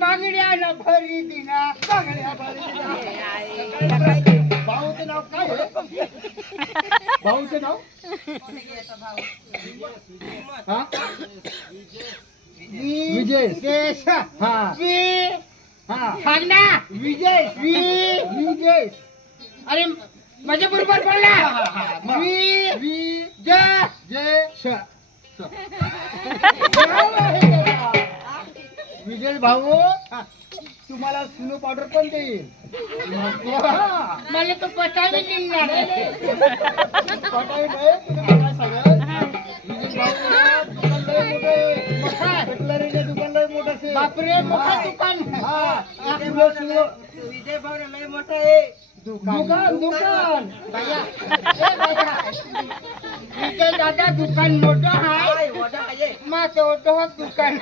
बांगड्याला भरी दिना बांगड्या भरी दिना भाऊचं नाव काय आहे भाऊचं नाव हा विजय हा हा सांग ना विजय विजय अरे माझ्या बरोबर बोलला विजय भाऊ तुम्हाला स्नो पावडर पण देईल मला तो पटावी निघणार पटावी नाही तुम्ही काय सांगा विजय भाऊ दुकान लय मोठं आहे बापरे मोठं दुकान विजय भाऊ लय मोठं आहे दुकान भैया विजय दादा दुकान मोठं आहे माझं दुकान